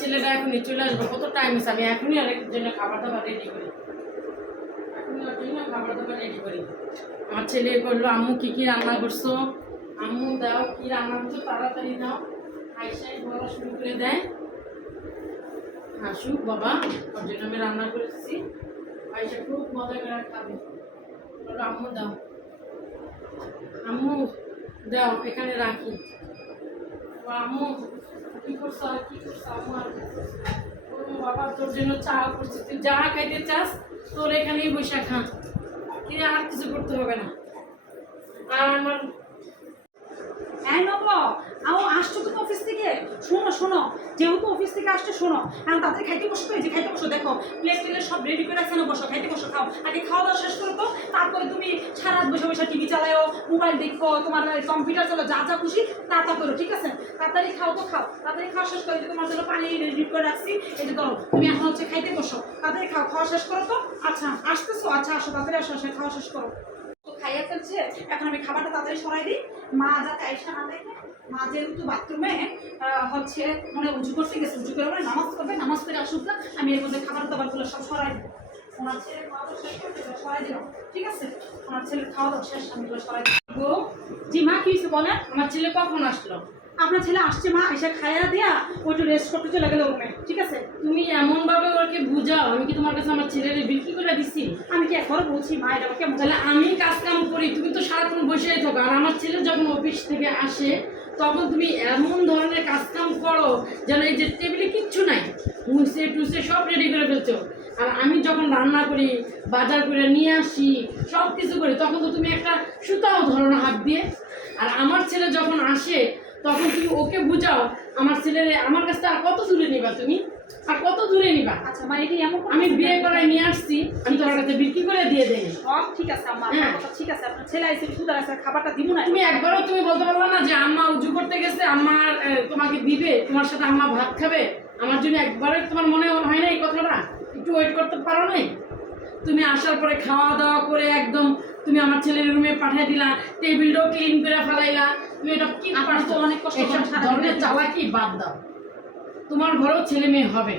ছেলেটা এখনই চলে আসবে, কত টাইম আছে, আমি এখনই আর জন্য খাবার দাবার রেডি করি, এখনই ওর জন্য খাবার দাবার রেডি করি। আমার ছেলে বললো আম্মু কী কী রান্না করছো, আম্মু দাও কী রান্না করছো, তাড়াতাড়ি দাও। আইসাই বলা শুরু করে দেয়, আসুক বাবা, ওর জন্য আমি রান্না করেছি, আইসা খুব মজা করে খাবে। বললো আম্মু দাও, আম্মু দাও, এখানে রাখি। আম্মু কি করছো আর কি করছো, আম্মু আর বাবা তোর জন্য চা করছি, তুই যা খাইতে চাস তোর এখানেই বসে খা, কি আর কিছু করতে হবে না। আর আমার হ্যাঁ নবো, আও আসছো তুমি অফিস থেকে, শোনো শোনো, যেহেতু অফিস থেকে আসছো শোনো, এখন তাদের খাইতে বসো, তো এই যে খাইতে বসো, দেখো প্লেট টেলে সব রেডি করে রাখছে না, বসো খাইতে বসো, খাও আগে খাওয়া দাওয়া শেষ করো তো, তারপরে তুমি সারা রাত বসে বসে টিভি চালাও, মোবাইল দেখো, তোমার কম্পিউটার চালাও, যা যা খুশি তা তা করো, ঠিক আছে? তাড়াতাড়ি খাও তো খাও, তাড়াতাড়ি খাওয়া শেষ করে তোমার জন্য পানি রেডি করে রাখছি, এই যে ধরো তুমি এখন হচ্ছে খাইতে বসো, তাড়াতাড়ি খাও, খাওয়া শেষ করো তো। আচ্ছা আসতেছো, আচ্ছা আসো, তাড়াতাড়ি আসো, আসো খাওয়া শেষ করো। তো খাইয়া ফেলছে, এখন আমি খাবারটা তাড়াতাড়ি সরাই দিই, মা যাতে আইসা না দেখে। মা যেহেতু বাথরুমে হচ্ছে মানে উঁচু করতে গেছে, উঁচু করে মানে নামাজ করবে, নামাজ করে আসুক না, আমি এর মধ্যে খাবার দাবারগুলো সব সরাই দিই। ওনার ছেলে খাওয়া দাওয়া শেষ করতে সরাই দিলাম, ঠিক আছে? ওনার ছেলের খাওয়া দাওয়া শেষ, আমি এগুলো সরাই দিই। গো জি মা কি হয়েছে বলেন? আমার ছেলে কখন আসলো? আপনার ছেলে আসছে মা, এসে খাইয়া দিয়া ও একটু রেস্ট করতে চলে গেল রুমে, ঠিক আছে? তুমি এমন ভাবে ওকে বুঝাও, আমি কি তোমার কাছে আমার ছেলের বিক্রি করে দিচ্ছি? আমি কি একবার বলছি মা এটা কেমন? তাহলে আমি কাজ কাম করি, তুমি তো সারাক্ষণ বসেই থাকো, আর আমার ছেলে যখন অফিস থেকে আসে তখন তুমি এমন ধরনের কাজ কাম করো যেন এই যে টেবিলে কিচ্ছু নাই, মুছে টুসে সব রেডি করে ফেলছো। আর আমি যখন রান্না করি, বাজার করে নিয়ে আসি, সব কিছু করি, তখন তো তুমি একটা সুতাও ধরো না হাত দিয়ে। আর আমার ছেলে যখন আসে তখন তুমি ওকে বুঝাও, আমার ছেলের আমার কাছ থেকে আর কত দূরে নিবা তুমি, আর কত দূরে নিবা? আচ্ছা মা এটি এমন আমি বিয়ে করে নিয়ে আসছি, আমি তোমার কাছে বিক্রি করে দিয়ে দেই। সব ঠিক আছে আম্মা, আপনার কথা ঠিক আছে, আপনার ছেলে আইসে সুদার আছে, খাবারটা দিব না। তুমি একবারও তুমি বলতে পারবে না যে আম্মা উজু করতে গেছে, আম্মার তোমাকে দিবে, তোমার সাথে আম্মা ভাত খাবে? আমার জন্য একবারও তোমার মনে হয় না এই কথাটা? একটু ওয়েট করতে পারো না? তুমি আসার পরে খাওয়া দাওয়া করে একদম তুমি আমার ছেলের রুমে পাঠিয়ে দিলা, টেবিলটাও ক্লিন করে ফেলাইলা, তুমি এটা কি তো অনেক কষ্ট করে ধরনের চালাকি বাদ দাও, তোমার ঘরেও ছেলে মেয়ে হবে,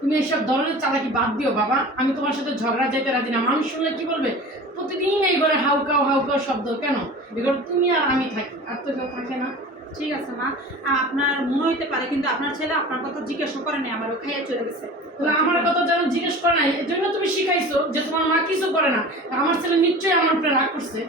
তুমি এইসব ধরনের চালাকি বাদ দিও বাবা। আমি তোমার সাথে ঝগড়া যেতে রাজি না, মানুষ শুনলে কি বলবে, প্রতিদিন এই ঘরে হাউকাও হাউকাও শব্দ কেন? এগুলো তুমি আর আমি থাকি, আর তো কেউ থাকে না। ঠিক আছে মা, আপনার মনে হইতে পারে কিন্তু আপনার ছেলে আপনার কথা জিজ্ঞেস করে নাই, আমারও খাইয়া চলে গেছে। তাহলে আমার কথা যেন জিজ্ঞেস করে নাই, এই জন্য তুমি শিখাইছো যে তোমার মা কিছু করে না। আমার ছেলে নিশ্চয়ই আমার উপরে রাগ করছে,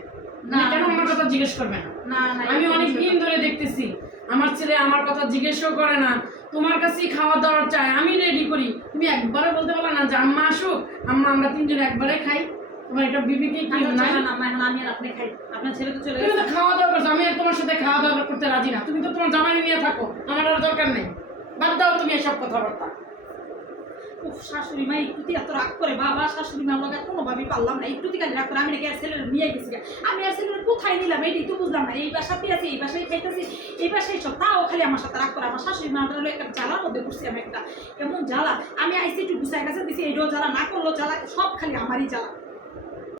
না কেন আমার কথা জিজ্ঞেস করবে না? না না, আমি অনেক দিন ধরে দেখতেছি আমার ছেলে আমার কথা জিজ্ঞেসও করে না, তোমার কাছেই খাওয়া দাওয়া চায়, আমি রেডি করি, তুমি একবারও বলতে পারলা না যে আম্মা আসুক, আম্মা আমরা তিনজন একবারে খাই? তোমার এটা বিবিকে কি না না মা, এখন আমি আর আপনি খাই, আপনার ছেলে তো চলে তুমি তো গেছে। খাওয়া দাওয়া করছো, আমি আর তোমার সাথে খাওয়া দাওয়া করতে রাজি না, তুমি তো তোমার জামাই নিয়ে থাকো, আমার আর দরকার নেই, বাদ দাও তুমি এসব কথাবার্তা। উফ, শাশুড়ি মা একটুতে এত রাগ করে, বাবা শাশুড়ি মার লগে কোনোভাবেই পারলাম না, একটুতে কাজ রাগ করে, আমি নাকি আর ছেলের নিয়ে গেছি, আমি আর ছেলের কোথায় নিলাম এইটাই তো বুঝলাম না, এই বাসাতে আছি, এই বাসায় খাইতেছি, এই বাসায় সব, তাও খালি আমার সাথে রাগ করে। আমার শাশুড়ি মাটা হলো একটা জ্বালার মধ্যে পড়ছি, আমি একটা এমন জ্বালা, আমি আইসি একটু গুছাই কাছে দিছি, এইটাও জ্বালা, না করলো জ্বালা, সব খালি আমারই জ্বালা।